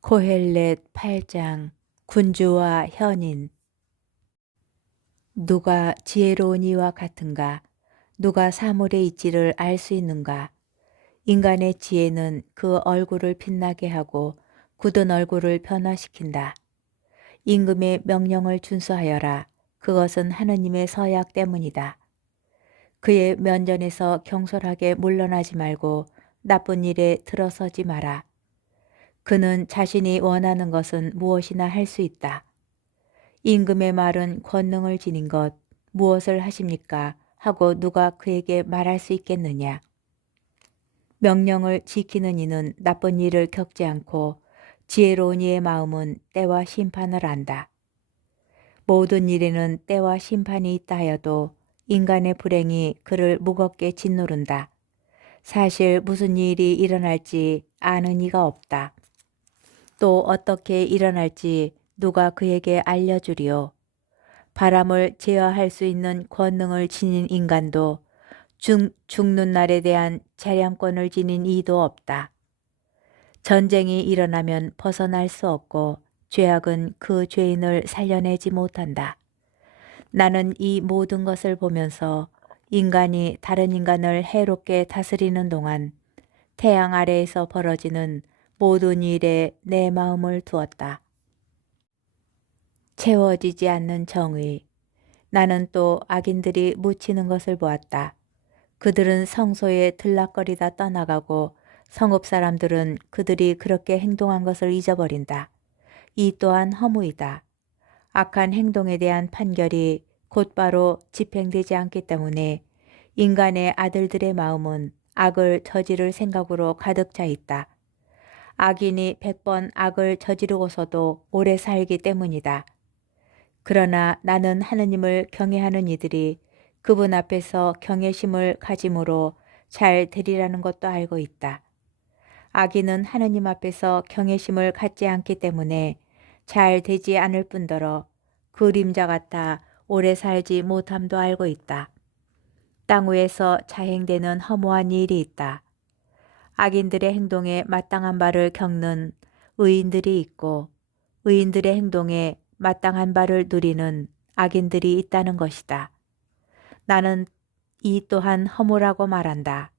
고헬렛 8장 군주와 현인. 누가 지혜로운 이와 같은가? 누가 사물의 이치를 알 수 있는가? 인간의 지혜는 그 얼굴을 빛나게 하고 굳은 얼굴을 변화시킨다. 임금의 명령을 준수하여라. 그것은 하느님의 서약 때문이다. 그의 면전에서 경솔하게 물러나지 말고 나쁜 일에 들어서지 마라. 그는 자신이 원하는 것은 무엇이나 할 수 있다. 임금의 말은 권능을 지닌 것, 무엇을 하십니까? 하고 누가 그에게 말할 수 있겠느냐? 명령을 지키는 이는 나쁜 일을 겪지 않고 지혜로운 이의 마음은 때와 심판을 안다. 모든 일에는 때와 심판이 있다 하여도 인간의 불행이 그를 무겁게 짓누른다. 사실 무슨 일이 일어날지 아는 이가 없다. 또 어떻게 일어날지 누가 그에게 알려주리요. 바람을 제어할 수 있는 권능을 지닌 인간도 죽는 날에 대한 재량권을 지닌 이도 없다. 전쟁이 일어나면 벗어날 수 없고 죄악은 그 죄인을 살려내지 못한다. 나는 이 모든 것을 보면서 인간이 다른 인간을 해롭게 다스리는 동안 태양 아래에서 벌어지는 모든 일에 내 마음을 두었다. 채워지지 않는 정의. 나는 또 악인들이 묻히는 것을 보았다. 그들은 성소에 들락거리다 떠나가고 성읍 사람들은 그들이 그렇게 행동한 것을 잊어버린다. 이 또한 허무이다. 악한 행동에 대한 판결이 곧바로 집행되지 않기 때문에 인간의 아들들의 마음은 악을 저지를 생각으로 가득 차 있다. 악인이 100번 악을 저지르고서도 오래 살기 때문이다. 그러나 나는 하느님을 경외하는 이들이 그분 앞에서 경외심을 가짐으로 잘 되리라는 것도 알고 있다. 악인은 하느님 앞에서 경외심을 갖지 않기 때문에 잘 되지 않을 뿐더러 그림자 같아 오래 살지 못함도 알고 있다. 땅 위에서 자행되는 허무한 일이 있다. 악인들의 행동에 마땅한 바를 겪는 의인들이 있고 의인들의 행동에 마땅한 바를 누리는 악인들이 있다는 것이다. 나는 이 또한 허무라고 말한다.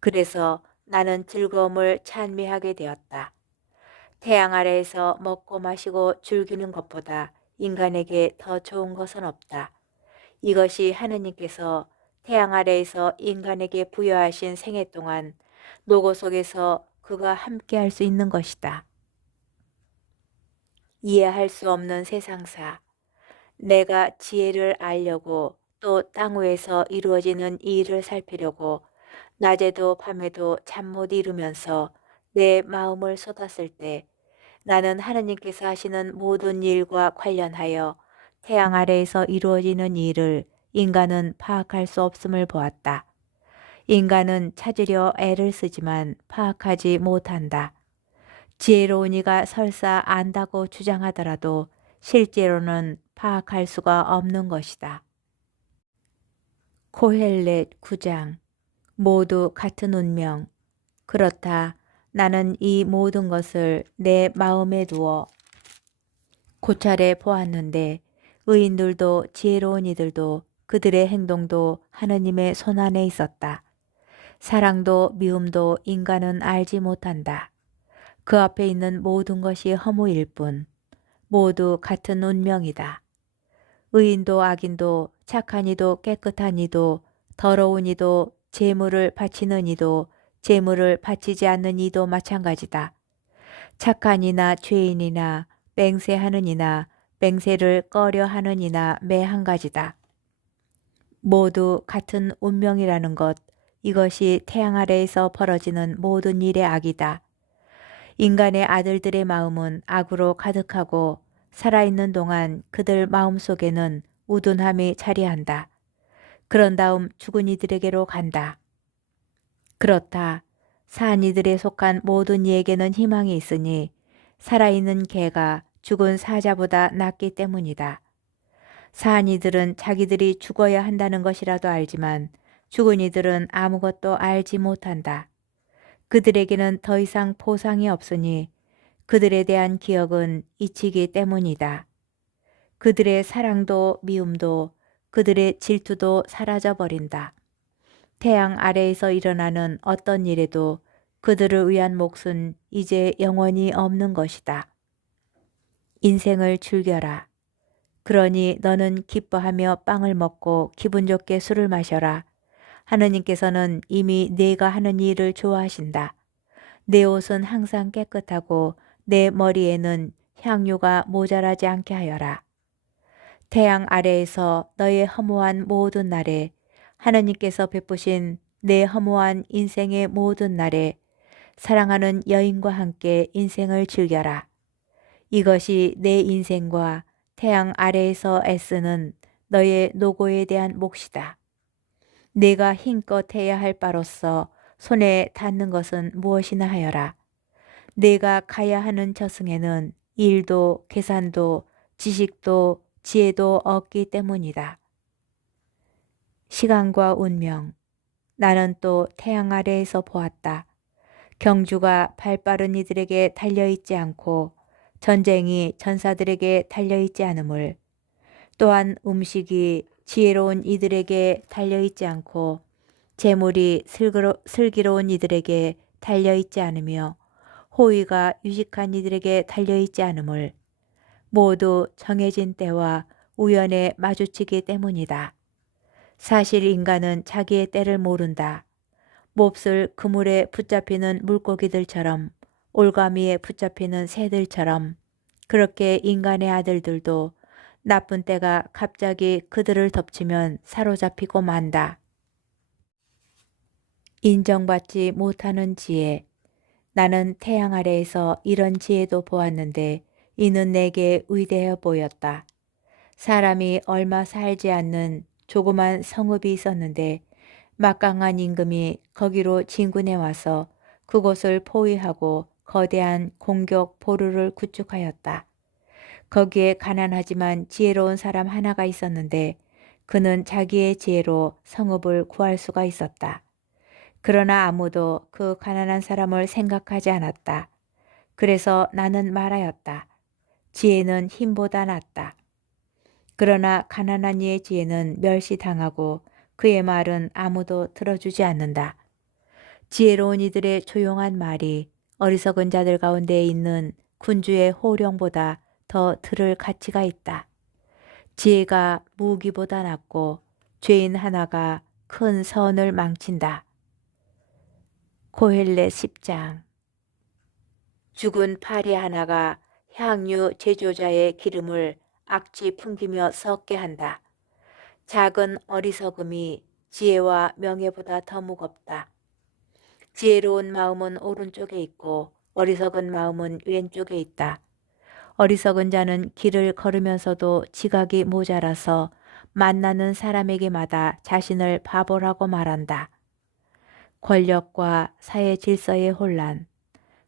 그래서 나는 즐거움을 찬미하게 되었다. 태양 아래에서 먹고 마시고 즐기는 것보다 인간에게 더 좋은 것은 없다. 이것이 하느님께서 태양 아래에서 인간에게 부여하신 생애 동안 노고 속에서 그가 함께할 수 있는 것이다. 이해할 수 없는 세상사. 내가 지혜를 알려고 또 땅 위에서 이루어지는 이 일을 살피려고 낮에도 밤에도 잠 못 이루면서 내 마음을 쏟았을 때 나는 하느님께서 하시는 모든 일과 관련하여 태양 아래에서 이루어지는 일을 인간은 파악할 수 없음을 보았다. 인간은 찾으려 애를 쓰지만 파악하지 못한다. 지혜로운 이가 설사 안다고 주장하더라도 실제로는 파악할 수가 없는 것이다. 고헬렛 9장. 모두 같은 운명. 그렇다. 나는 이 모든 것을 내 마음에 두어 고찰해 보았는데 의인들도 지혜로운 이들도 그들의 행동도 하느님의 손안에 있었다. 사랑도 미움도 인간은 알지 못한다. 그 앞에 있는 모든 것이 허무일 뿐 모두 같은 운명이다. 의인도 악인도 착한 이도 깨끗한 이도 더러운 이도 재물을 바치는 이도 재물을 바치지 않는 이도 마찬가지다. 착한 이나 죄인이나 맹세하는 이나 맹세를 꺼려 하는 이나 매 한 가지다. 모두 같은 운명이라는 것, 이것이 태양 아래에서 벌어지는 모든 일의 악이다. 인간의 아들들의 마음은 악으로 가득하고 살아있는 동안 그들 마음속에는 우둔함이 자리한다. 그런 다음 죽은 이들에게로 간다. 그렇다. 산 이들에 속한 모든 이에게는 희망이 있으니 살아있는 개가 죽은 사자보다 낫기 때문이다. 산 이들은 자기들이 죽어야 한다는 것이라도 알지만 죽은 이들은 아무것도 알지 못한다. 그들에게는 더 이상 보상이 없으니 그들에 대한 기억은 잊히기 때문이다. 그들의 사랑도 미움도 그들의 질투도 사라져 버린다. 태양 아래에서 일어나는 어떤 일에도 그들을 위한 몫은 이제 영원히 없는 것이다. 인생을 즐겨라. 그러니 너는 기뻐하며 빵을 먹고 기분 좋게 술을 마셔라. 하느님께서는 이미 네가 하는 일을 좋아하신다. 내 옷은 항상 깨끗하고 내 머리에는 향유가 모자라지 않게 하여라. 태양 아래에서 너의 허무한 모든 날에 하느님께서 베푸신 내 허무한 인생의 모든 날에 사랑하는 여인과 함께 인생을 즐겨라. 이것이 내 인생과 태양 아래에서 애쓰는 너의 노고에 대한 몫이다. 내가 힘껏 해야 할 바로서 손에 닿는 것은 무엇이나 하여라. 내가 가야 하는 저승에는 일도 계산도 지식도 지혜도 없기 때문이다. 시간과 운명. 나는 또 태양 아래에서 보았다. 경주가 발빠른 이들에게 달려있지 않고 전쟁이 전사들에게 달려있지 않음을, 또한 음식이 지혜로운 이들에게 달려있지 않고 재물이 슬기로운 이들에게 달려있지 않으며 호의가 유식한 이들에게 달려있지 않음을, 모두 정해진 때와 우연에 마주치기 때문이다. 사실 인간은 자기의 때를 모른다. 몹쓸 그물에 붙잡히는 물고기들처럼, 올가미에 붙잡히는 새들처럼 그렇게 인간의 아들들도 나쁜 때가 갑자기 그들을 덮치면 사로잡히고 만다. 인정받지 못하는 지혜. 나는 태양 아래에서 이런 지혜도 보았는데 이는 내게 위대해 보였다. 사람이 얼마 살지 않는 조그만 성읍이 있었는데 막강한 임금이 거기로 진군해 와서 그곳을 포위하고 거대한 공격 보루를 구축하였다. 거기에 가난하지만 지혜로운 사람 하나가 있었는데 그는 자기의 지혜로 성읍을 구할 수가 있었다. 그러나 아무도 그 가난한 사람을 생각하지 않았다. 그래서 나는 말하였다. 지혜는 힘보다 낫다. 그러나 가난한 이의 지혜는 멸시당하고 그의 말은 아무도 들어주지 않는다. 지혜로운 이들의 조용한 말이 어리석은 자들 가운데 있는 군주의 호령보다 더 들을 가치가 있다. 지혜가 무기보다 낫고 죄인 하나가 큰 선을 망친다. 고헬렛 10장. 죽은 파리 하나가 향유 제조자의 기름을 악취 풍기며 썩게 한다. 작은 어리석음이 지혜와 명예보다 더 무겁다. 지혜로운 마음은 오른쪽에 있고 어리석은 마음은 왼쪽에 있다. 어리석은 자는 길을 걸으면서도 지각이 모자라서 만나는 사람에게마다 자신을 바보라고 말한다. 권력과 사회 질서의 혼란.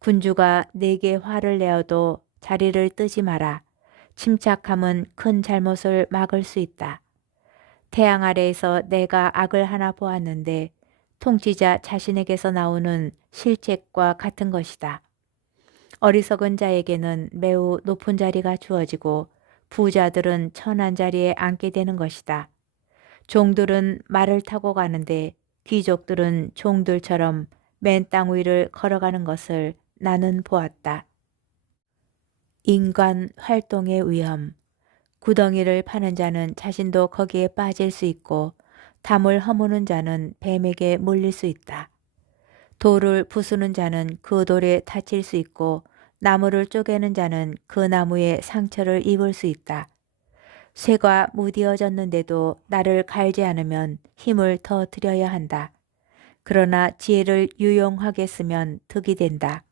군주가 내게 화를 내어도 자리를 뜨지 마라. 침착함은 큰 잘못을 막을 수 있다. 태양 아래에서 내가 악을 하나 보았는데 통치자 자신에게서 나오는 실책과 같은 것이다. 어리석은 자에게는 매우 높은 자리가 주어지고 부자들은 천한 자리에 앉게 되는 것이다. 종들은 말을 타고 가는데 귀족들은 종들처럼 맨 땅 위를 걸어가는 것을 나는 보았다. 인간 활동의 위험. 구덩이를 파는 자는 자신도 거기에 빠질 수 있고 담을 허무는 자는 뱀에게 물릴 수 있다. 돌을 부수는 자는 그 돌에 다칠 수 있고 나무를 쪼개는 자는 그 나무에 상처를 입을 수 있다. 쇠가 무디어졌는데도 나를 갈지 않으면 힘을 더 들여야 한다. 그러나 지혜를 유용하게 쓰면 득이 된다.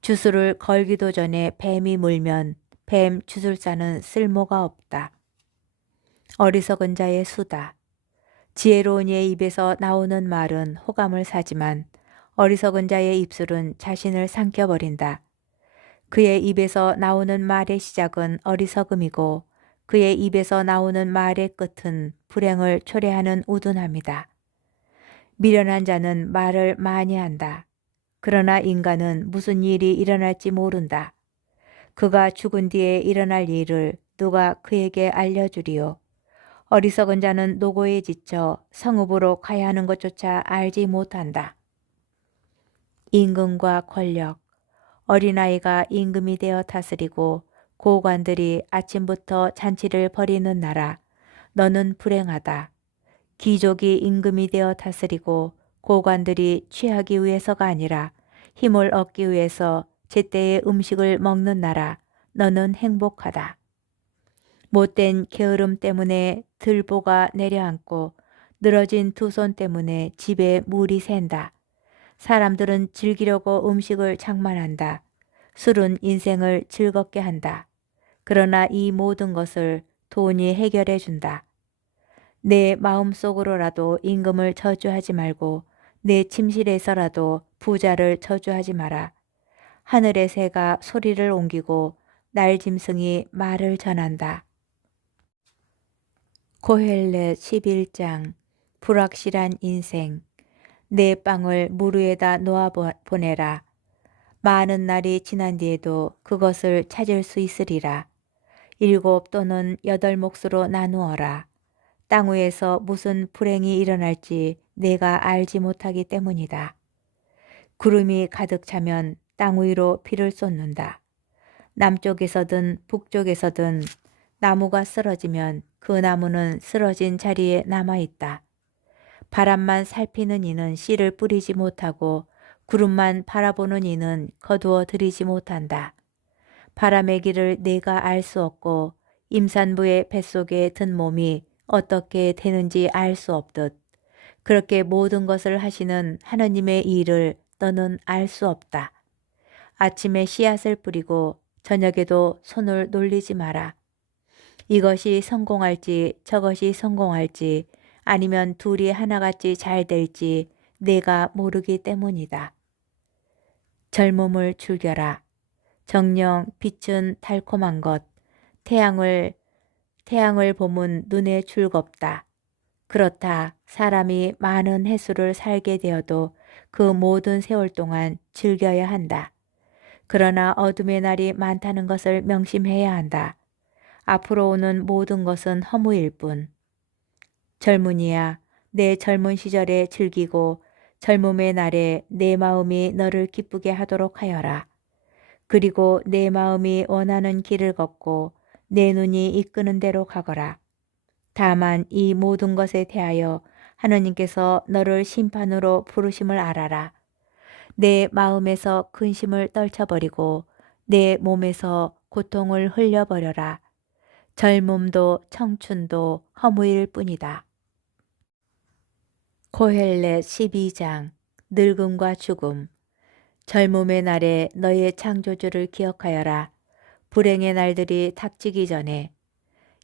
주술을 걸기도 전에 뱀이 물면 뱀 주술사는 쓸모가 없다. 어리석은 자의 수다. 지혜로운 이의 입에서 나오는 말은 호감을 사지만 어리석은 자의 입술은 자신을 삼켜버린다. 그의 입에서 나오는 말의 시작은 어리석음이고 그의 입에서 나오는 말의 끝은 불행을 초래하는 우둔함이다. 미련한 자는 말을 많이 한다. 그러나 인간은 무슨 일이 일어날지 모른다. 그가 죽은 뒤에 일어날 일을 누가 그에게 알려주리요. 어리석은 자는 노고에 지쳐 성읍으로 가야 하는 것조차 알지 못한다. 임금과 권력. 어린아이가 임금이 되어 다스리고 고관들이 아침부터 잔치를 벌이는 나라. 너는 불행하다. 귀족이 임금이 되어 다스리고 고관들이 취하기 위해서가 아니라 힘을 얻기 위해서 제때의 음식을 먹는 나라. 너는 행복하다. 못된 게으름 때문에 들보가 내려앉고 늘어진 두 손 때문에 집에 물이 샌다. 사람들은 즐기려고 음식을 장만한다. 술은 인생을 즐겁게 한다. 그러나 이 모든 것을 돈이 해결해 준다. 내 마음속으로라도 임금을 저주하지 말고 내 침실에서라도 부자를 저주하지 마라. 하늘의 새가 소리를 옮기고 날짐승이 말을 전한다. 고헬렛 11장. 불확실한 인생. 내 빵을 물 위에다 놓아 보내라. 많은 날이 지난 뒤에도 그것을 찾을 수 있으리라. 7 또는 8 몫으로 나누어라. 땅 위에서 무슨 불행이 일어날지 내가 알지 못하기 때문이다. 구름이 가득 차면 땅 위로 비를 쏟는다. 남쪽에서든 북쪽에서든 나무가 쓰러지면 그 나무는 쓰러진 자리에 남아있다. 바람만 살피는 이는 씨를 뿌리지 못하고 구름만 바라보는 이는 거두어 들이지 못한다. 바람의 길을 내가 알 수 없고 임산부의 뱃속에 든 몸이 어떻게 되는지 알 수 없듯 그렇게 모든 것을 하시는 하느님의 일을 너는 알 수 없다. 아침에 씨앗을 뿌리고 저녁에도 손을 놀리지 마라. 이것이 성공할지 저것이 성공할지 아니면 둘이 하나같이 잘 될지 내가 모르기 때문이다. 젊음을 즐겨라. 정녕 빛은 달콤한 것. 태양을 봄은 눈에 즐겁다. 그렇다. 사람이 많은 해수를 살게 되어도 그 모든 세월 동안 즐겨야 한다. 그러나 어둠의 날이 많다는 것을 명심해야 한다. 앞으로 오는 모든 것은 허무일 뿐. 젊은이야, 내 젊은 시절에 즐기고 젊음의 날에 내 마음이 너를 기쁘게 하도록 하여라. 그리고 내 마음이 원하는 길을 걷고 내 눈이 이끄는 대로 가거라. 다만 이 모든 것에 대하여 하느님께서 너를 심판으로 부르심을 알아라. 내 마음에서 근심을 떨쳐버리고 내 몸에서 고통을 흘려버려라. 젊음도 청춘도 허무일 뿐이다. 고헬렛 12장. 늙음과 죽음. 젊음의 날에 너의 창조주를 기억하여라. 불행의 날들이 닥치기 전에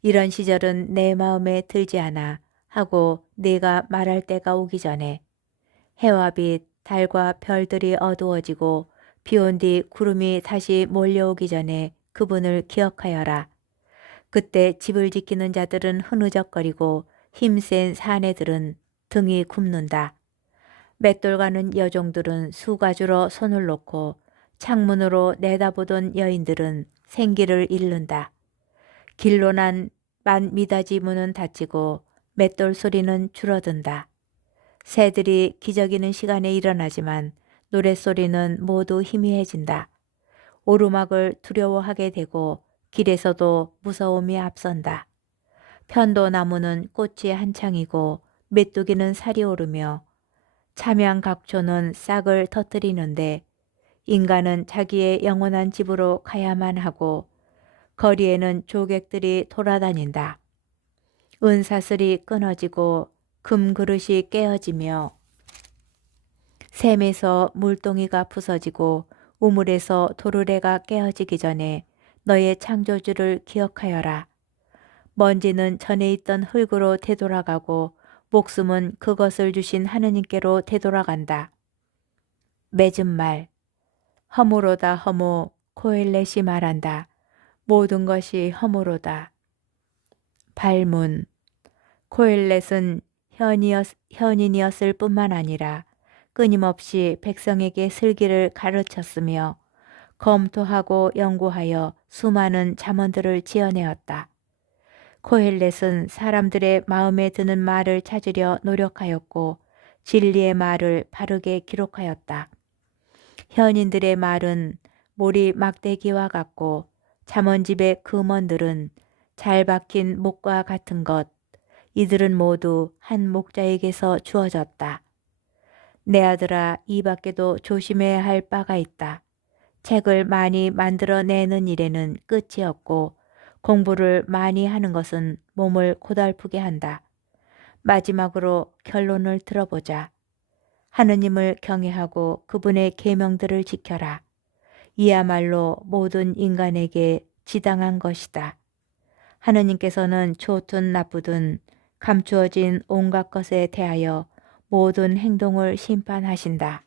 이런 시절은 내 마음에 들지 않아 하고 내가 말할 때가 오기 전에 해와 빛, 달과 별들이 어두워지고 비온 뒤 구름이 다시 몰려오기 전에 그분을 기억하여라. 그때 집을 지키는 자들은 흐느적거리고 힘센 사내들은 등이 굽는다. 맷돌 가는 여종들은 수가주로 손을 놓고 창문으로 내다보던 여인들은 생기를 잃는다. 길로 난 미닫이 문은 닫히고 맷돌 소리는 줄어든다. 새들이 기저귀는 시간에 일어나지만 노랫소리는 모두 희미해진다. 오르막을 두려워하게 되고 길에서도 무서움이 앞선다. 편도나무는 꽃이 한창이고 메뚜기는 살이 오르며 참양각초는 싹을 터뜨리는데 인간은 자기의 영원한 집으로 가야만 하고 거리에는 조객들이 돌아다닌다. 은사슬이 끊어지고 금그릇이 깨어지며 샘에서 물동이가 부서지고 우물에서 도르래가 깨어지기 전에 너의 창조주를 기억하여라. 먼지는 전에 있던 흙으로 되돌아가고 목숨은 그것을 주신 하느님께로 되돌아간다. 맺은 말. 허무로다 허무. 고헬렛이 말한다. 모든 것이 허무로다. 발문. 고헬렛은 현인이었을 뿐만 아니라 끊임없이 백성에게 슬기를 가르쳤으며 검토하고 연구하여 수많은 잠언들을 지어내었다. 코헬렛은 사람들의 마음에 드는 말을 찾으려 노력하였고 진리의 말을 바르게 기록하였다. 현인들의 말은 모리 막대기와 같고 잠언집의 금언들은 잘 박힌 목과 같은 것. 이들은 모두 한 목자에게서 주어졌다. 내 아들아, 이 밖에도 조심해야 할 바가 있다. 책을 많이 만들어내는 일에는 끝이 없고 공부를 많이 하는 것은 몸을 고달프게 한다. 마지막으로 결론을 들어보자. 하느님을 경외하고 그분의 계명들을 지켜라. 이야말로 모든 인간에게 지당한 것이다. 하느님께서는 좋든 나쁘든 감추어진 온갖 것에 대하여 모든 행동을 심판하신다.